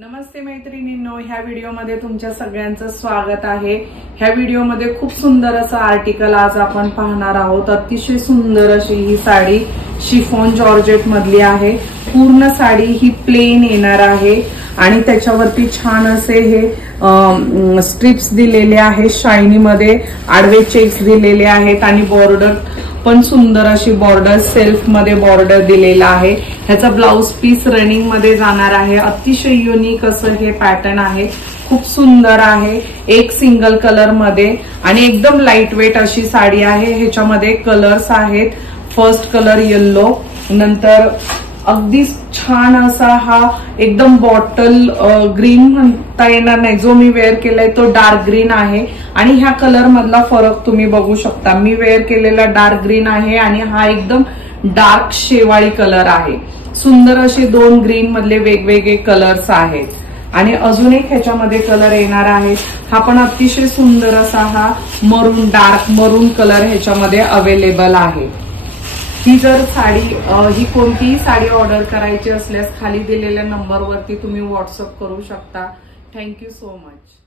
नमस्ते मैत्रिणींनो, ह्या व्हिडिओमध्ये तुमच्या सगळ्यांचं स्वागत आहे। ह्या व्हिडिओमध्ये खूप सुंदर असं आर्टिकल आज आपण पाहणार आहोत। अतिशय सुंदर अशी ही साडी शिफॉन जॉर्जेट मधली आहे। पूर्ण साडी ही प्लेन येणार आहे आणि त्याच्यावरती छान असे हे स्ट्रिप्स दिलेले आहेत, शायनी मध्ये आडवे चेक्स दिलेले आहेत आणि बॉर्डर पण सुंदर अशी बॉर्डर सेल्फ मध्ये बॉर्डर दिलेला आहे। ह्याचा ब्लाउज पीस रनिंग मध्ये जाणार आहे। अतिशय युनिक असं हे पॅटर्न आहे, खूप सुंदर आहे। एक सिंगल कलर मध्ये आणि एकदम लाईट वेट अशी साडी आहे। ह्याच्यामध्ये कलर्स आहेत, फर्स्ट कलर येलो, नंतर अगदी छान असा हा एकदम बॉटल ग्रीन म्हणता येणार नाही, जो मी वेअर केलाय तो डार्क ग्रीन आहे आणि ह्या कलर मधला फरक तुम्ही बघू शकता। मी वेअर केलेला डार्क ग्रीन आहे आणि हा एकदम डार्क शेवाळी कलर आहे। सुंदर असे दोन ग्रीन मधले वेगवेगळे कलर्स आहेत आणि अजून एक ह्याच्यामध्ये कलर येणार आहे। हा पण अतिशय सुंदर असा हा मरून डार्क मरून कलर ह्याच्यामध्ये अवेलेबल आहे। ही जर साडी ही कोणतीही साडी ऑर्डर करायची असल्यास खाली दिलेल्या नंबरवरती तुम्ही व्हॉट्सअप करू शकता। Thank you so much.